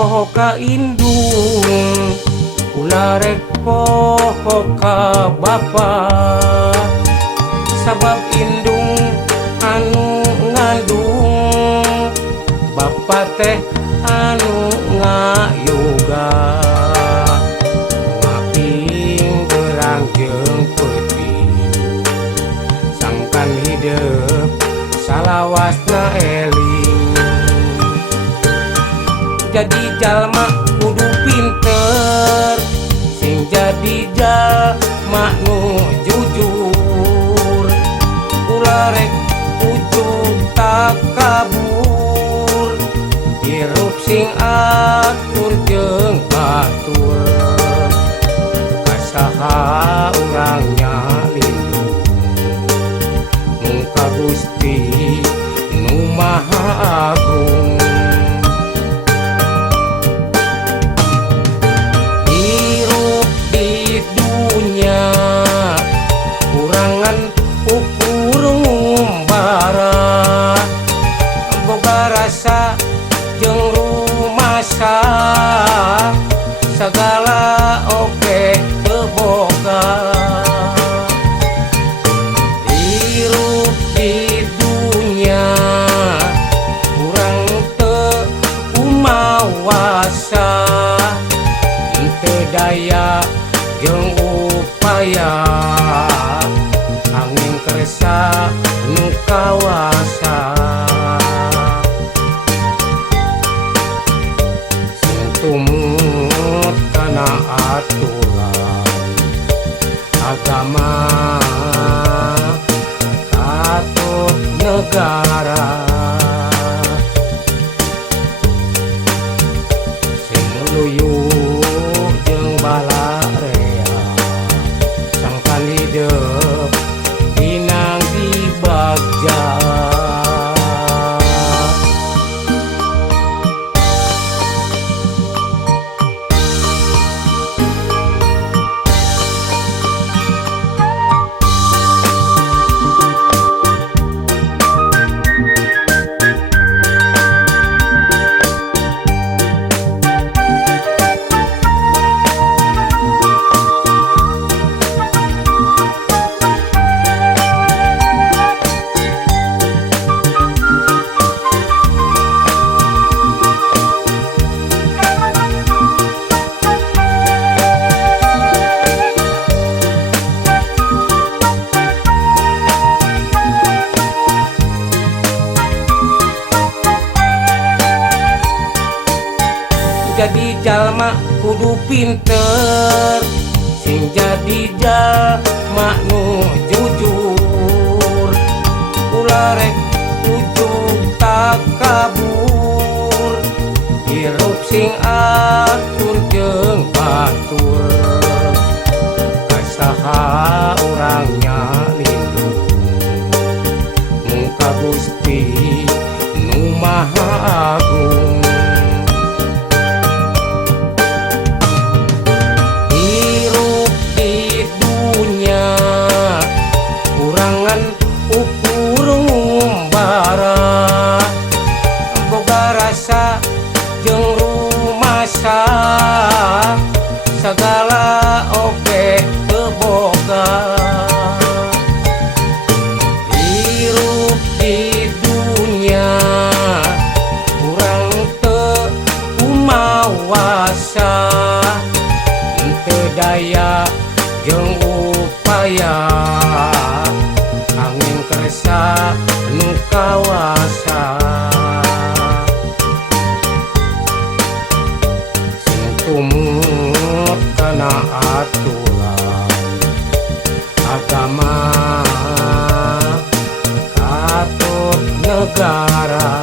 poho ka indung ulah rek poho ka bapa sabab indung anu ngandung bapa teh anu ngayoga ngaping gerang jeung peuting sangkan hidup salawasna eling jadi jalma kudu pinter sing jadi jalma nu jujur ulah rek ujug takabur hirup sing atur jeung batur kasaha urangnya lindung muka Gusti nu Maha Agung hirup di dunya kurangan ukur ngumbara boga rasa jeung rumasa segala oke teu boga hirup di dunya kurang teu kumawasa teu daya jeung upaya angin kersa nu kawasa tumut kana aturan agama katut negara sing luyuh jeung balarea sangkan hidup inang di bagja jadi jalma kudu pinter sing jadi jalma nu jujur ulah rek ujug takabur hirup sing atur jeung batur kasaha urangnya lindung muka Gusti nu Maha Agung jeung rumasa segala oke teu boga hirup di dunya kurang teu kumawasa teu daya jeung upaya angin kersa nu kawasa tumut kana aturan agama katut negara